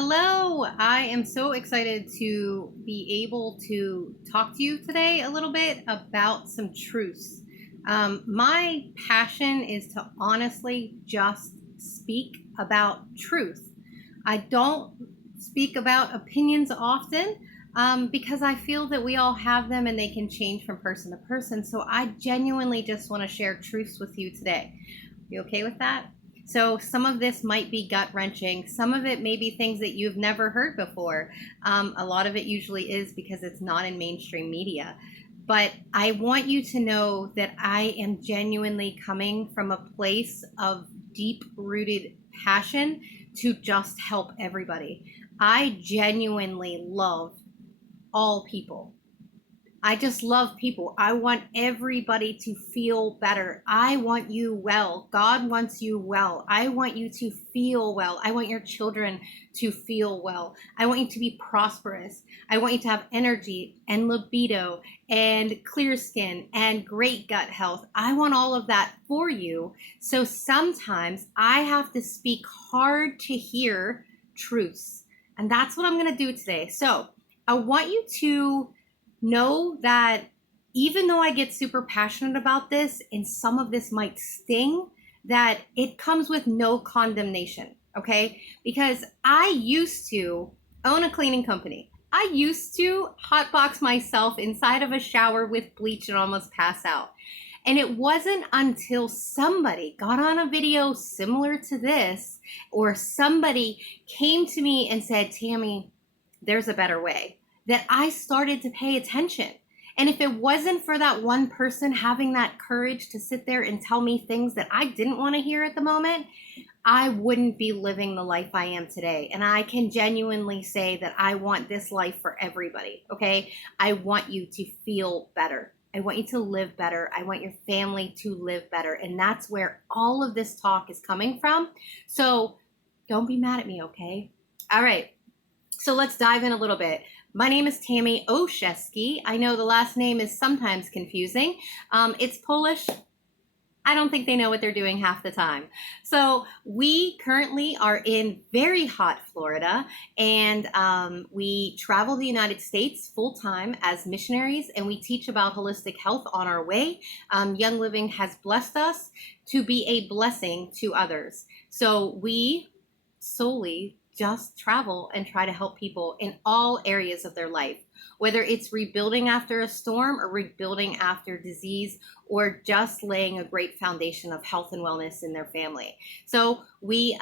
Hello, I am so excited to be able to talk to you today a little bit about some truths. My passion is to honestly just speak about truth. I don't speak about opinions often because I feel that we all have them and they can change from person to person. So I genuinely just want to share truths with you today. You okay with that? So some of this might be gut wrenching. Some of it may be things that you've never heard before. A lot of it usually is because it's not in mainstream media. But I want you to know that I am genuinely coming from a place of deep rooted passion to just help everybody. I genuinely love all people. I just love people. I want everybody to feel better. I want you well. God wants you well. I want you to feel well. I want your children to feel well. I want you to be prosperous. I want you to have energy and libido and clear skin and great gut health. I want all of that for you. So sometimes I have to speak hard to hear truths. And that's what I'm going to do today. So I want you to know that even though I get super passionate about this and some of this might sting, that it comes with no condemnation, okay? Because I used to own a cleaning company. I used to hotbox myself inside of a shower with bleach and almost pass out. And it wasn't until somebody got on a video similar to this, or somebody came to me and said, Tammy, there's a better way, that I started to pay attention. And if it wasn't for that one person having that courage to sit there and tell me things that I didn't want to hear at the moment, I wouldn't be living the life I am today. And I can genuinely say that I want this life for everybody, okay? I want you to feel better. I want you to live better. I want your family to live better. And that's where all of this talk is coming from. So don't be mad at me, okay? All right. So let's dive in a little bit. My name is Tammy Olszewski. I know the last name is sometimes confusing. It's Polish. I don't think they know what they're doing half the time. So we currently are in very hot Florida, and we travel the United States full time as missionaries, and we teach about holistic health on our way. Young Living has blessed us to be a blessing to others. So we solely just travel and try to help people in all areas of their life, whether it's rebuilding after a storm or rebuilding after disease, or just laying a great foundation of health and wellness in their family. So we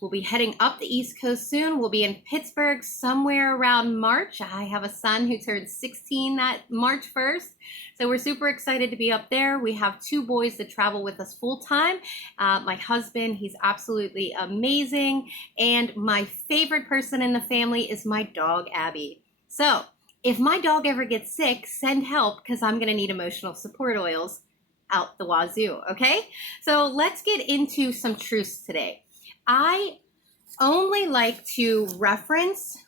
will be heading up the East Coast soon. We'll be in Pittsburgh somewhere around March. I have a son who turned 16 that March 1st. So we're super excited to be up there. We have 2 boys that travel with us full time. My husband, he's absolutely amazing. And my favorite person in the family is my dog, Abby. So if my dog ever gets sick, send help, because I'm going to need emotional support oils out the wazoo, okay? So let's get into some truths today. I only like to reference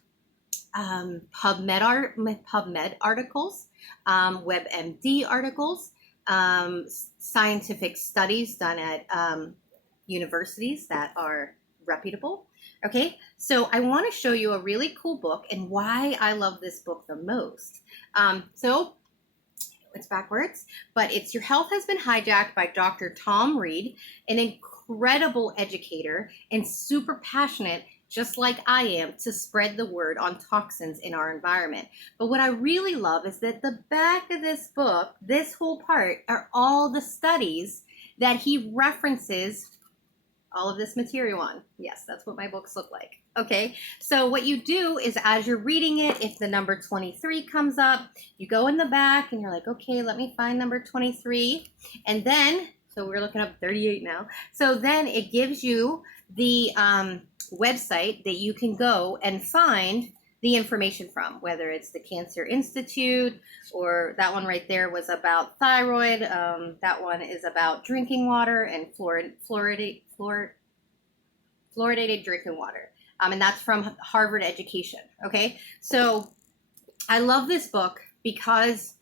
PubMed articles, WebMD articles, scientific studies done at universities that are reputable. Okay, so I want to show you a really cool book and why I love this book the most. So it's backwards, but it's Your Health Has Been Hijacked by Dr. Tom Reed, an incredible educator and super passionate, just like I am, to spread the word on toxins in our environment. But what I really love is that the back of this book, this whole part, are all the studies that he references all of this material on. Yes, that's what my books look like. Okay, so what you do is, as you're reading it, if the number 23 comes up, you go in the back and you're like, okay, let me find number 23. And then, so we're looking up 38 now. So then it gives you the website that you can go and find the information from, whether it's the Cancer Institute, or that one right there was about thyroid. That one is about drinking water and fluoridated drinking water. And that's from Harvard Education. Okay, so I love this book because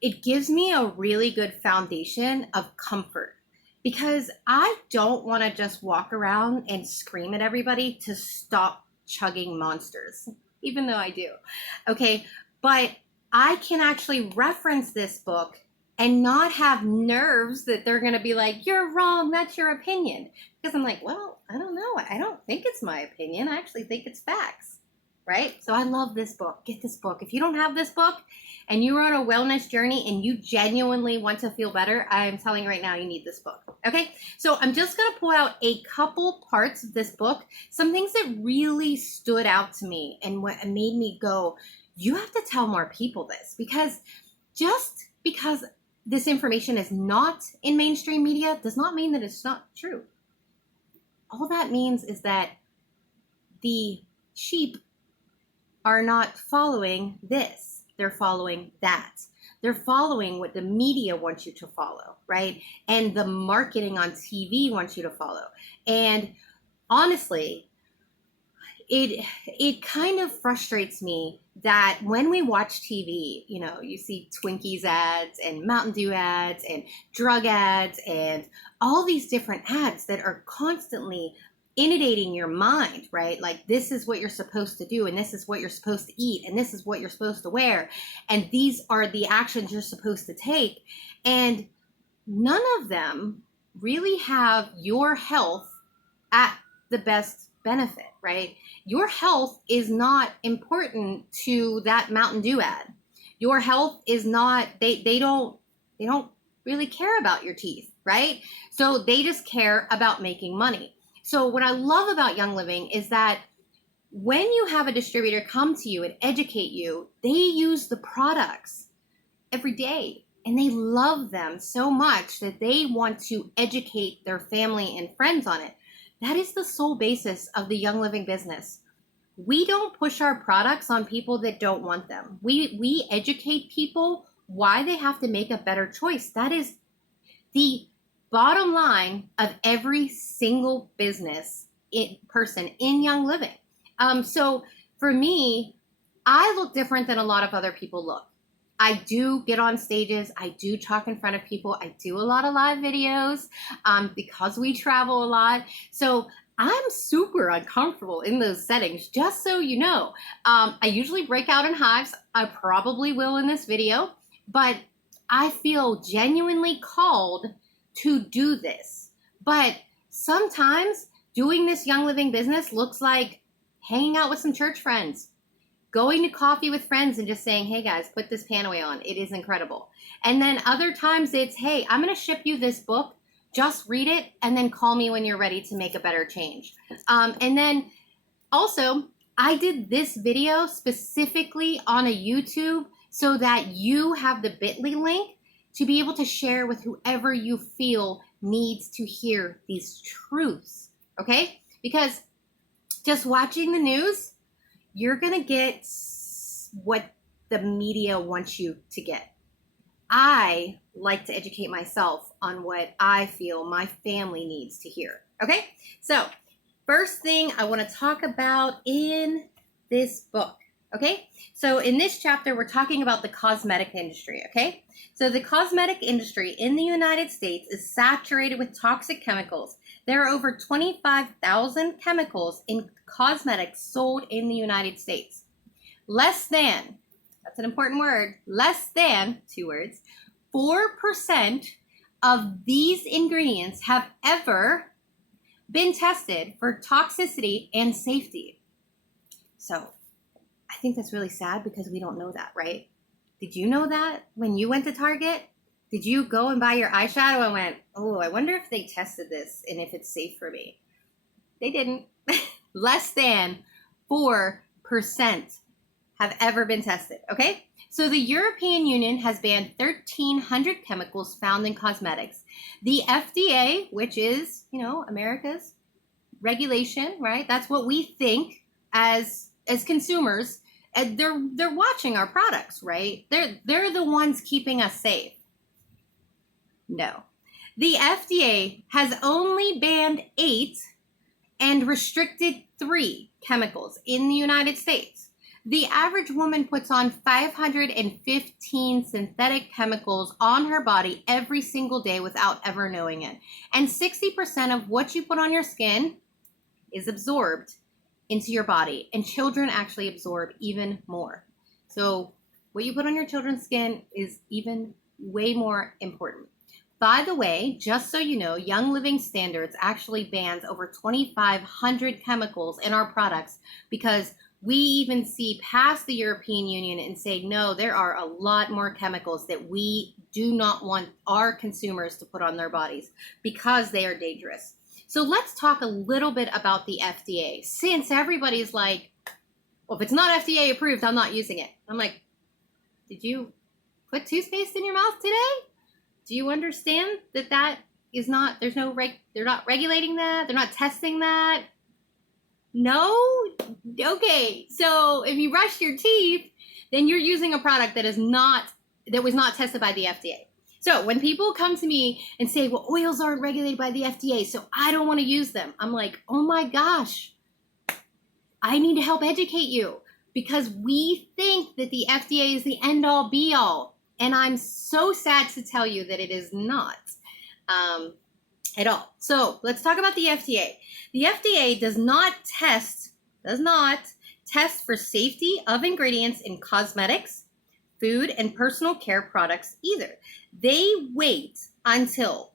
it gives me a really good foundation of comfort, because I don't want to just walk around and scream at everybody to stop chugging monsters, even though I do. Okay, but I can actually reference this book and not have nerves that they're going to be like, you're wrong, that's your opinion. Because I'm like, well, I don't know. I don't think it's my opinion. I actually think it's facts, right? So I love this book. Get this book. If you don't have this book and you're on a wellness journey and you genuinely want to feel better, I'm telling you right now, you need this book, okay? So I'm just going to pull out a couple parts of this book, some things that really stood out to me and what made me go, you have to tell more people this, because just because this information is not in mainstream media does not mean that it's not true. All that means is that the sheep are not following this. They're following that. They're following what the media wants you to follow, right? And the marketing on TV wants you to follow. And honestly, it kind of frustrates me that when we watch TV, you know, you see Twinkies ads and Mountain Dew ads and drug ads and all these different ads that are constantly inundating your mind, right? Like, this is what you're supposed to do, and this is what you're supposed to eat, and this is what you're supposed to wear, and these are the actions you're supposed to take. And none of them really have your health at the best benefit, right? Your health is not important to that Mountain Dew ad. Your health is not, they don't really care about your teeth, right? So they just care about making money. So what I love about Young Living is that when you have a distributor come to you and educate you, they use the products every day and they love them so much that they want to educate their family and friends on it. That is the sole basis of the Young Living business. We don't push our products on people that don't want them. We educate people why they have to make a better choice. That is the bottom line of every single business person in Young Living. So for me, I look different than a lot of other people look. I do get on stages. I do talk in front of people. I do a lot of live videos because we travel a lot. So I'm super uncomfortable in those settings, just so you know. I usually break out in hives. I probably will in this video, but I feel genuinely called to do this. But sometimes doing this Young Living business looks like hanging out with some church friends, going to coffee with friends and just saying, hey guys, put this Panaway on. It is incredible. And then other times it's, hey, I'm going to ship you this book. Just read it and then call me when you're ready to make a better change. And then also, I did this video specifically on a YouTube so that you have the bit.ly link to be able to share with whoever you feel needs to hear these truths, okay? Because just watching the news, you're going to get what the media wants you to get. I like to educate myself on what I feel my family needs to hear. Okay? So, first thing I want to talk about in this book. Okay? So, in this chapter, we're talking about the cosmetic industry. Okay? So, the cosmetic industry in the United States is saturated with toxic chemicals. There are over 25,000 chemicals in cosmetics sold in the United States. Less than, that's an important word, less than, 2 words, 4% of these ingredients have ever been tested for toxicity and safety. So I think that's really sad because we don't know that, right? Did you know that when you went to Target? Did you go and buy your eyeshadow and went, oh, I wonder if they tested this and if it's safe for me? They didn't. Less than 4% have ever been tested, okay? So the European Union has banned 1,300 chemicals found in cosmetics. The FDA, which is, you know, America's regulation, right? That's what we think as consumers. And they're watching our products, right? They're the ones keeping us safe. No. The FDA has only banned 8 and restricted 3 chemicals in the United States. The average woman puts on 515 synthetic chemicals on her body every single day without ever knowing it. And 60% of what you put on your skin is absorbed into your body, and children actually absorb even more. So what you put on your children's skin is even way more important. By the way, just so you know, Young Living Standards actually bans over 2,500 chemicals in our products because we even see past the European Union and say, no, there are a lot more chemicals that we do not want our consumers to put on their bodies because they are dangerous. So let's talk a little bit about the FDA, since everybody's like, well, if it's not FDA approved, I'm not using it. I'm like, did you put toothpaste in your mouth today? Do you understand that that is not, there's no, they're not regulating that? They're not testing that? No? Okay. So if you brush your teeth, then you're using a product that was not tested by the FDA. So when people come to me and say, well, oils aren't regulated by the FDA, so I don't want to use them, I'm like, oh my gosh, I need to help educate you, because we think that the FDA is the end all be all. And I'm so sad to tell you that it is not at all. So let's talk about the FDA. The FDA does not test for safety of ingredients in cosmetics, food, and personal care products either. They wait until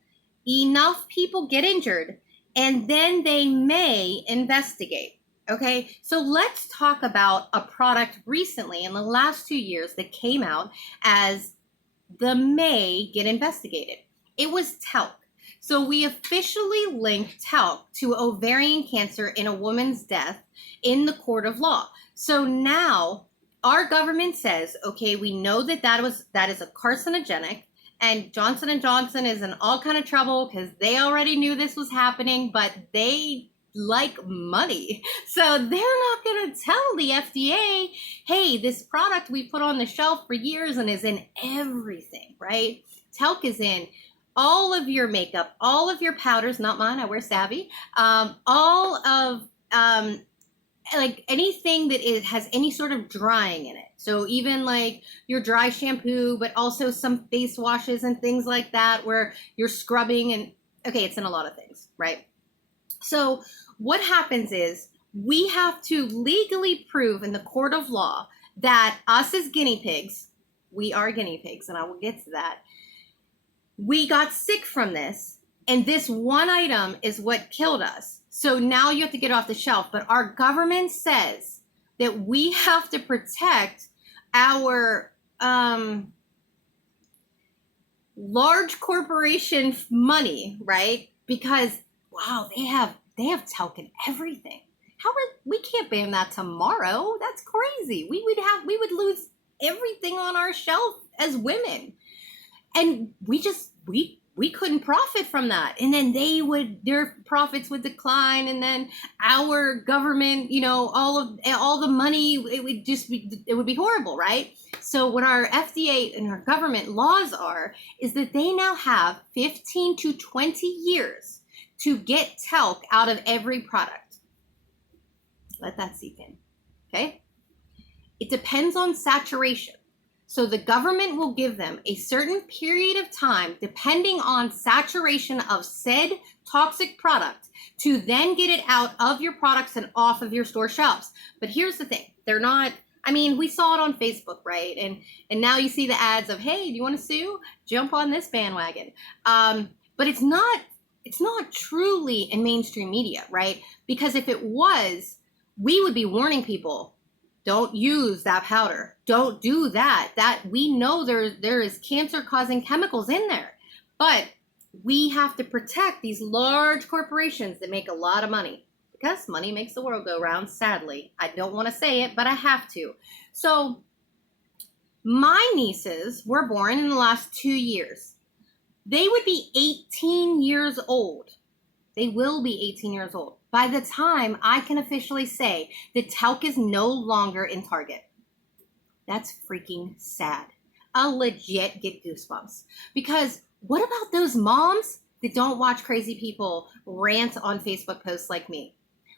enough people get injured, and then they may investigate. Okay, so let's talk about a product recently in the last 2 years that came out as the may get investigated. It was talc. So we officially linked talc to ovarian cancer in a woman's death in the court of law. So now our government says, okay, we know that is a carcinogenic, and Johnson & Johnson is in all kind of trouble because they already knew this was happening, but they like money. So they're not going to tell the FDA, hey, this product we put on the shelf for years and is in everything, right? Talc is in all of your makeup, all of your powders, not mine, I wear Savvy, all of like anything that has any sort of drying in it. So even like your dry shampoo, but also some face washes and things like that where you're scrubbing, and okay, it's in a lot of things, right? So what happens is we have to legally prove in the court of law that us as guinea pigs, we are guinea pigs, and I will get to that, we got sick from this, and this one item is what killed us. So now you have to get off the shelf. But our government says that we have to protect our large corporation money, right? Because wow, they have talc in everything. We can't ban that tomorrow. That's crazy. We would lose everything on our shelf as women. And we couldn't profit from that. And then their profits would decline, and then our government, all the money, it would be horrible, right? So what our FDA and our government laws is that they now have 15 to 20 years to get talc out of every product. Let that sink in, okay? It depends on saturation. So the government will give them a certain period of time, depending on saturation of said toxic product, to then get it out of your products and off of your store shelves. But here's the thing. We saw it on Facebook, right? And now you see the ads of, hey, do you want to sue? Jump on this bandwagon. But it's not truly in mainstream media, right? Because if it was, we would be warning people, don't use that powder. Don't do that. That we know there is cancer-causing chemicals in there. But we have to protect these large corporations that make a lot of money, because money makes the world go round, sadly. I don't want to say it, but I have to. So my nieces were born in the last 2 years. They would be 18 years old. They will be 18 years old by the time I can officially say that talc is no longer in Target. That's freaking sad. I'll legit get goosebumps. Because what about those moms that don't watch crazy people rant on Facebook posts like me?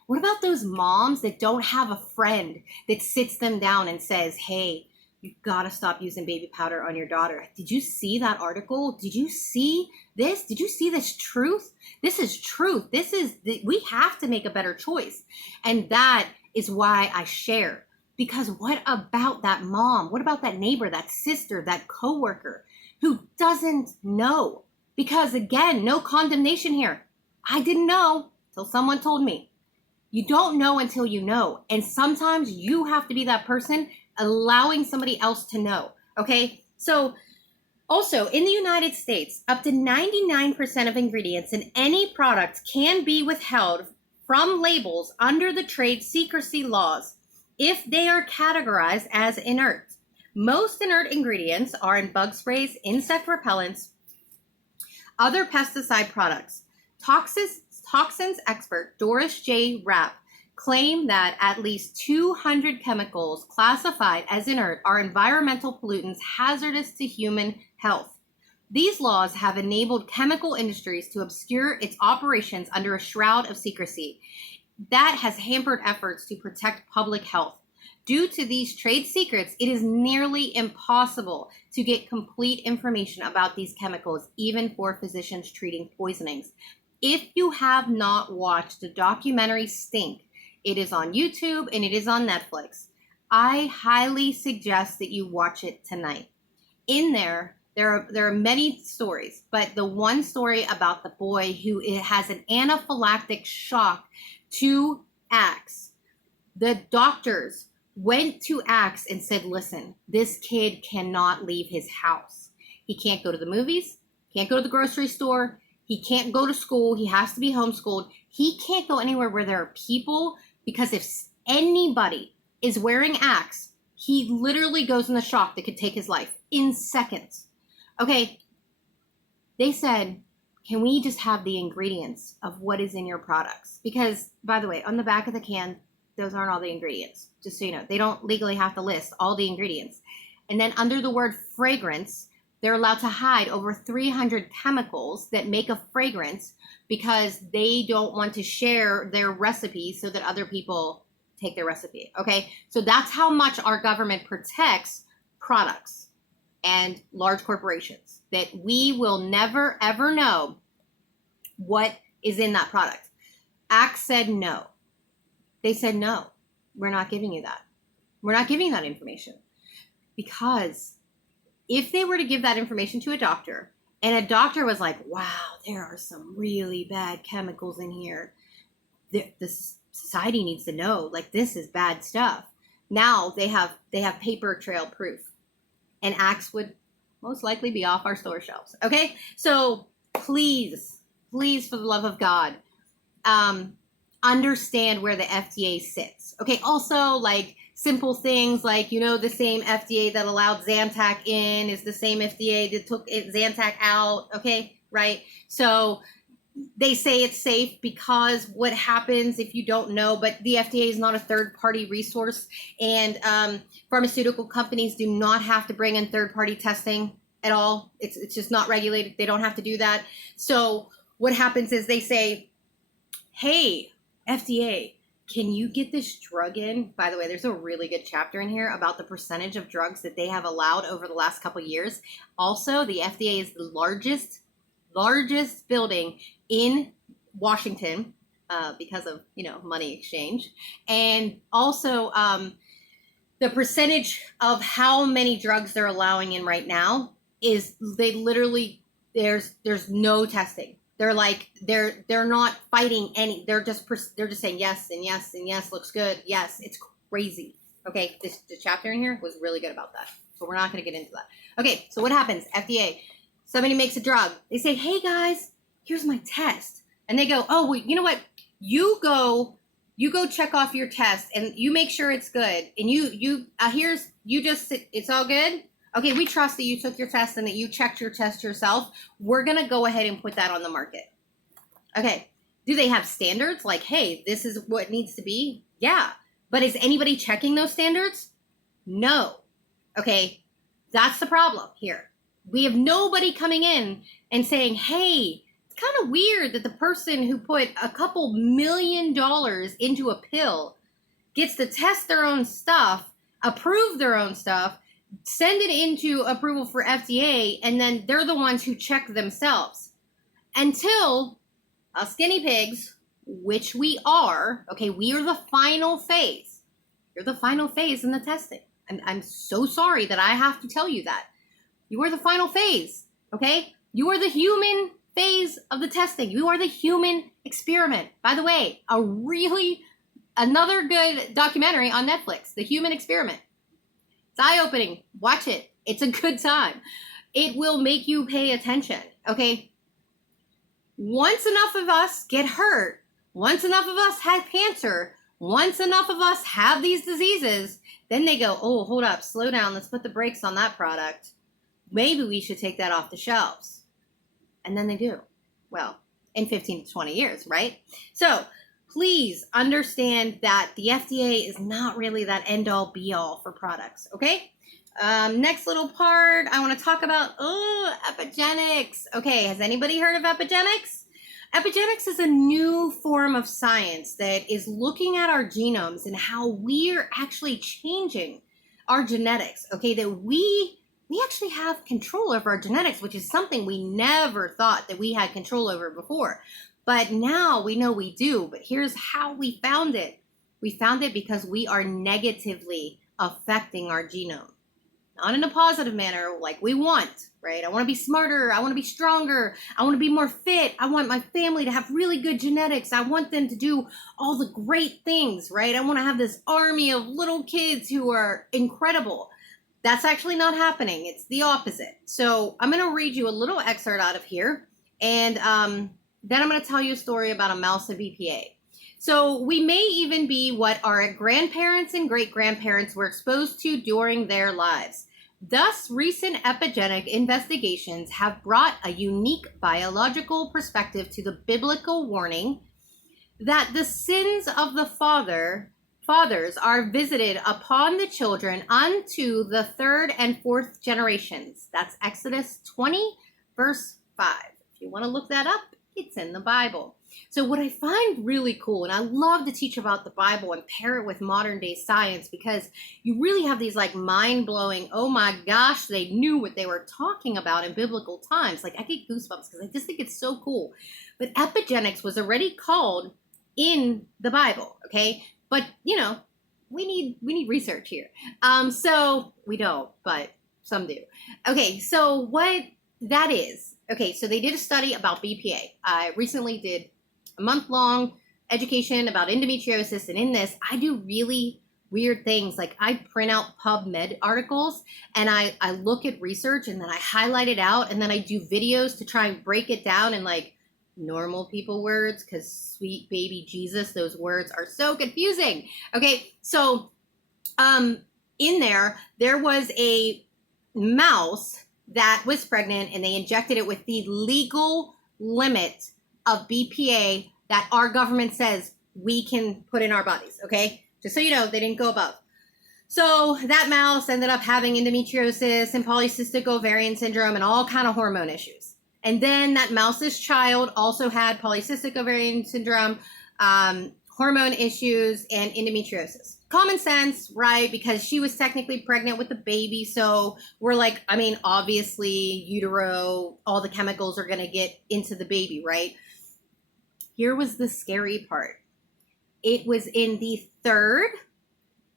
What about those moms that don't have a friend that sits them down and says, hey, you gotta stop using baby powder on your daughter? Did you see that article? Did you see this? Did you see this truth? This is truth. We have to make a better choice. And that is why I share. Because what about that mom? What about that neighbor, that sister, that coworker who doesn't know? Because again, no condemnation here. I didn't know till someone told me. You don't know until you know. And sometimes you have to be that person allowing somebody else to know. Okay? So also, in the United States, up to 99% of ingredients in any product can be withheld from labels under the trade secrecy laws if they are categorized as inert. Most inert ingredients are in bug sprays, insect repellents, other pesticide products. Toxins expert Doris J. Rapp claimed that at least 200 chemicals classified as inert are environmental pollutants hazardous to human health. These laws have enabled chemical industries to obscure its operations under a shroud of secrecy. That has hampered efforts to protect public health. Due to these trade secrets, it is nearly impossible to get complete information about these chemicals, even for physicians treating poisonings. If you have not watched the documentary Stink, it is on YouTube and it is on Netflix. I highly suggest that you watch it tonight. In there are many stories, but the one story about the boy who has an anaphylactic shock to Axe. The doctors went to Axe and said, listen, this kid cannot leave his house. He can't go to the movies, can't go to the grocery store, he can't go to school, he has to be homeschooled. He can't go anywhere where there are people, because if anybody is wearing Axe, he literally goes in a shock that could take his life in seconds. Okay, they said, can we just have the ingredients of what is in your products? Because, by the way, on the back of the can, those aren't all the ingredients. Just so you know, they don't legally have to list all the ingredients. And then under the word fragrance, they're allowed to hide over 300 chemicals that make a fragrance because they don't want to share their recipe so that other people take their recipe. Okay, so that's how much our government protects products and large corporations, that we will never ever know what is in that product. Axe said no. They said, no, we're not giving you that. We're not giving that information. Because if they were to give that information to a doctor, and a doctor was like, wow, there are some really bad chemicals in here, the society needs to know, like, this is bad stuff. Now they have paper trail proof, and Axe would most likely be off our store shelves. Okay, so please, for the love of God, understand where the FDA sits. Okay, also, like, simple things like, the same FDA that allowed Zantac in is the same FDA that took Zantac out. Okay, right? So they say it's safe because what happens if you don't know, but the FDA is not a third-party resource, and pharmaceutical companies do not have to bring in third-party testing at all. It's just not regulated. They don't have to do that. So what happens is they say, hey, FDA, can you get this drug in? By the way, there's a really good chapter in here about the percentage of drugs that they have allowed over the last couple of years. Also, the FDA is the largest building in Washington because of, money exchange. And also the percentage of how many drugs they're allowing in right now is they literally, there's no testing. They're like, they're not fighting any, they're just saying yes and yes and yes, looks good. Yes, it's crazy. Okay, the chapter in here was really good about that. So we're not going to get into that. Okay, so what happens? FDA, somebody makes a drug. They say, hey guys, here's my test. And they go, oh, well, you know what? You go check off your test and you make sure it's good. And it's all good. Okay, we trust that you took your test and that you checked your test yourself. We're going to go ahead and put that on the market. Okay, do they have standards? Like, hey, this is what needs to be? Yeah. But is anybody checking those standards? No. Okay, that's the problem here. We have nobody coming in and saying, hey, it's kind of weird that the person who put a couple $1 million into a pill gets to test their own stuff, approve their own stuff, send it into approval for FDA, and then they're the ones who check themselves. Until us guinea pigs which we are, okay, we are the final phase. You're the final phase in the testing. I'm so sorry that I have to tell you that. You are the final phase, okay? You are the human phase of the testing. You are the human experiment. By the way, another good documentary on Netflix, The Human Experiment. It's eye-opening. Watch it. It's a good time. It will make you pay attention, okay? Once enough of us get hurt, once enough of us have cancer, once enough of us have these diseases, then they go, oh, hold up, slow down, let's put the brakes on that product. Maybe we should take that off the shelves. And then they do. Well, in 15 to 20 years, right? So please understand that the FDA is not really that end-all be-all for products, okay? Next little part, I want to talk about, epidemics. Okay, has anybody heard of epidemics? Epidemics is a new form of science that is looking at our genomes and how we're actually changing our genetics, okay? That we actually have control over our genetics, which is something we never thought that we had control over before. But now we know we do. But here's how we found it. We found it because we are negatively affecting our genome. Not in a positive manner like we want, right? I want to be smarter. I want to be stronger. I want to be more fit. I want my family to have really good genetics. I want them to do all the great things, right? I want to have this army of little kids who are incredible. That's actually not happening. It's the opposite. So I'm going to read you a little excerpt out of here. And then I'm going to tell you a story about a mouse and BPA. So we may even be what our grandparents and great-grandparents were exposed to during their lives. Thus, recent epidemic investigations have brought a unique biological perspective to the biblical warning that the sins of the fathers are visited upon the children unto the third and fourth generations. That's Exodus 20, verse 5. If you want to look that up, it's in the Bible. So what I find really cool, and I love to teach about the Bible and pair it with modern day science, because you really have these like mind-blowing, oh my gosh, they knew what they were talking about in biblical times. Like I get goosebumps because I just think it's so cool. But epidemics was already called in the Bible, okay? But you know, we need research here. So we don't, but some do. Okay, so what that is, okay, so they did a study about BPA. I recently did a month-long education about endometriosis, and in this, I do really weird things. Like I print out PubMed articles, and I look at research, and then I highlight it out, and then I do videos to try and break it down in like normal people words, because sweet baby Jesus, those words are so confusing. Okay, so in there was a mouse that was pregnant, and they injected it with the legal limit of BPA that our government says we can put in our bodies, okay? Just so you know, they didn't go above. So that mouse ended up having endometriosis and polycystic ovarian syndrome and all kind of hormone issues. And then that mouse's child also had polycystic ovarian syndrome, hormone issues, and endometriosis. Common sense, right? Because she was technically pregnant with the baby. So we're like, I mean, obviously, utero, all the chemicals are going to get into the baby, right? Here was the scary part. It was in the third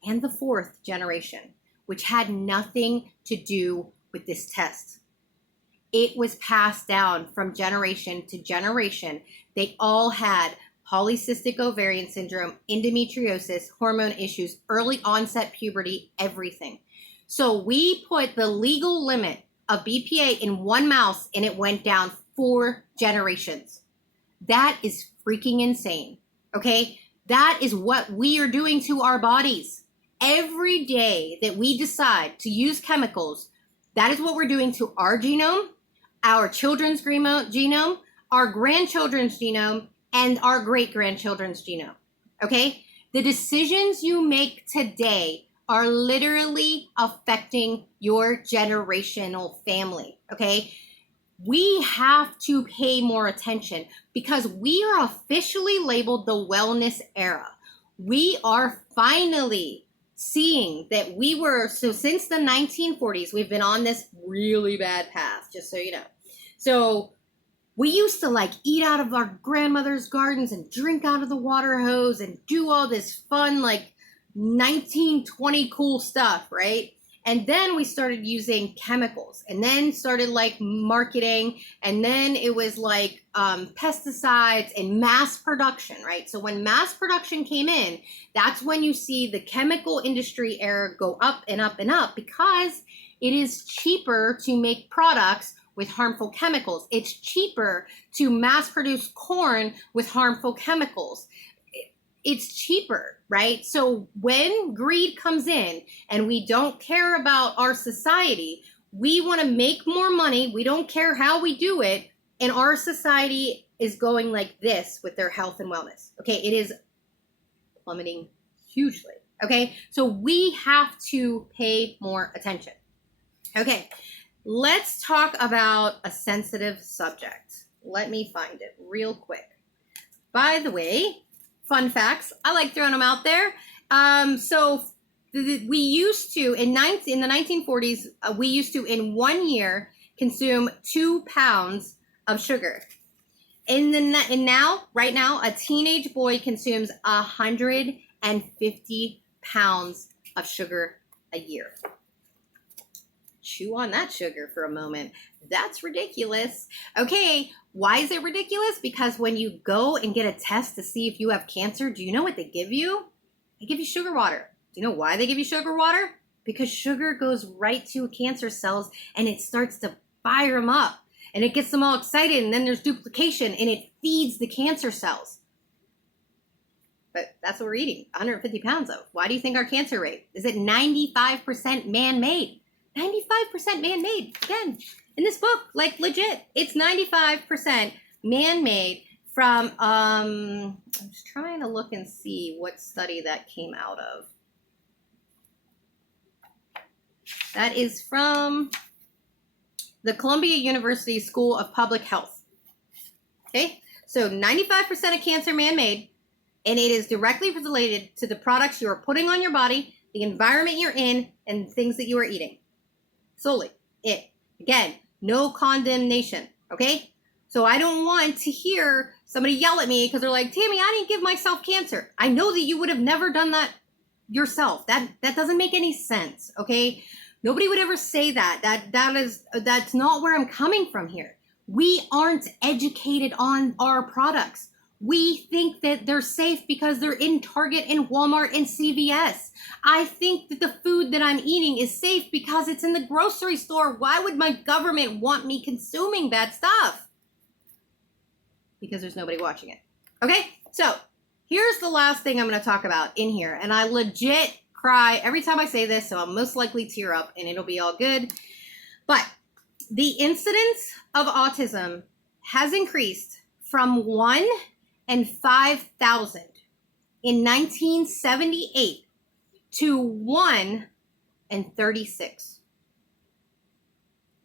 and the fourth generation, which had nothing to do with this test. It was passed down from generation to generation. They all had polycystic ovarian syndrome, endometriosis, hormone issues, early onset puberty, everything. So we put the legal limit of BPA in one mouse, and it went down 4 generations. That is freaking insane, okay? That is what we are doing to our bodies. Every day that we decide to use chemicals, that is what we're doing to our genome, our children's genome, our grandchildren's genome, and our great-grandchildren's genome, okay? The decisions you make today are literally affecting your generational family, okay? We have to pay more attention because we are officially labeled the wellness era. We are finally seeing that so since the 1940s, we've been on this really bad path, just so you know. So We used to like eat out of our grandmother's gardens and drink out of the water hose and do all this fun, like 1920 cool stuff, right? And then we started using chemicals, and then started like marketing, and then it was like pesticides and mass production, right? So when mass production came in, that's when you see the chemical industry era go up and up and up, because it is cheaper to make products with harmful chemicals. It's cheaper to mass produce corn with harmful chemicals. It's cheaper, right? So when greed comes in and we don't care about our society, we want to make more money. We don't care how we do it. And our society is going like this with their health and wellness. Okay. It is plummeting hugely. Okay. So we have to pay more attention. Okay. Let's talk about a sensitive subject. Let me find it real quick. By the way, fun facts, I like throwing them out there. We used to, in the 1940s, we used to, in 1 year, consume 2 pounds of sugar. Right now, a teenage boy consumes 150 pounds of sugar a year. Chew on that sugar for a moment. That's ridiculous. Okay, why is it ridiculous? Because when you go and get a test to see if you have cancer, do you know what they give you? They give you sugar water. Do you know why they give you sugar water? Because sugar goes right to cancer cells and it starts to fire them up, and it gets them all excited, and then there's duplication and it feeds the cancer cells. But that's what we're eating 150 pounds of. Why do you think our cancer rate is at 95% man-made? 95% man-made. Again, in this book, like legit, it's 95% man-made from, I'm just trying to look and see what study that came out of. That is from the Columbia University School of Public Health. Okay, so 95% of cancer man-made, and it is directly related to the products you are putting on your body, the environment you're in, and things that you are eating. Solely it. Again, no condemnation, okay? So I don't want to hear somebody yell at me because they're like, Tammy, I didn't give myself cancer. I know that you would have never done that yourself. That doesn't make any sense, okay? Nobody would ever say that. That's not where I'm coming from here. We aren't educated on our products. We think that they're safe because they're in Target and Walmart and CVS. I think that the food that I'm eating is safe because it's in the grocery store. Why would my government want me consuming bad stuff? Because there's nobody watching it. Okay, so here's the last thing I'm going to talk about in here. And I legit cry every time I say this, so I'll most likely tear up and it'll be all good. But the incidence of autism has increased from 1 in 5,000 in 1978 to 1 in 36.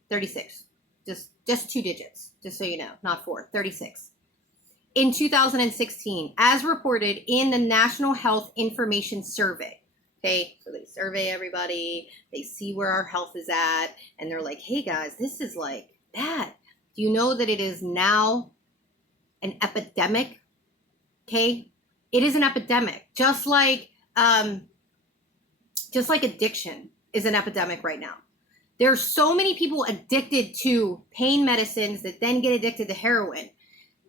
36. Just 2 digits, just so you know, not 4. 36. In 2016, as reported in the National Health Information Survey. Okay, so they survey everybody, they see where our health is at, and they're like, hey guys, this is like bad. Do you know that it is now an epidemic? Okay, it is an epidemic, just like addiction is an epidemic right now. There are so many people addicted to pain medicines that then get addicted to heroin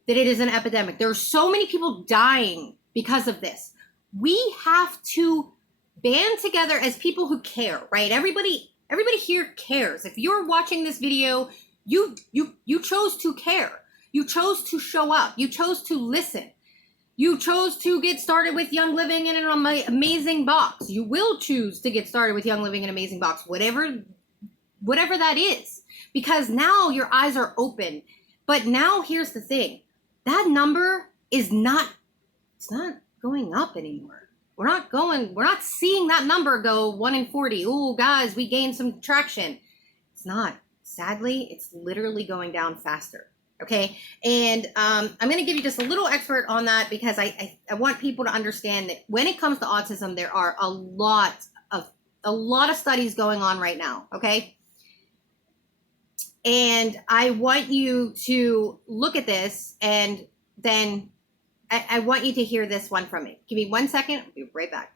that it is an epidemic. There are so many people dying because of this. We have to band together as people who care, right? Everybody here cares. If you're watching this video, you chose to care. You chose to show up. You chose to listen. You chose to get started with Young Living in an Amazing Box. You will choose to get started with Young Living in an Amazing Box, whatever that is, because now your eyes are open. But now here's the thing. That number is not going up anymore. We're not seeing that number go 1 in 40. Oh, guys, we gained some traction. It's not. Sadly, it's literally going down faster. Okay. And I'm going to give you just a little expert on that because I want people to understand that when it comes to autism, there are a lot of studies going on right now. Okay. And I want you to look at this, and then I want you to hear this one from me. Give me 1 second. I'll be right back.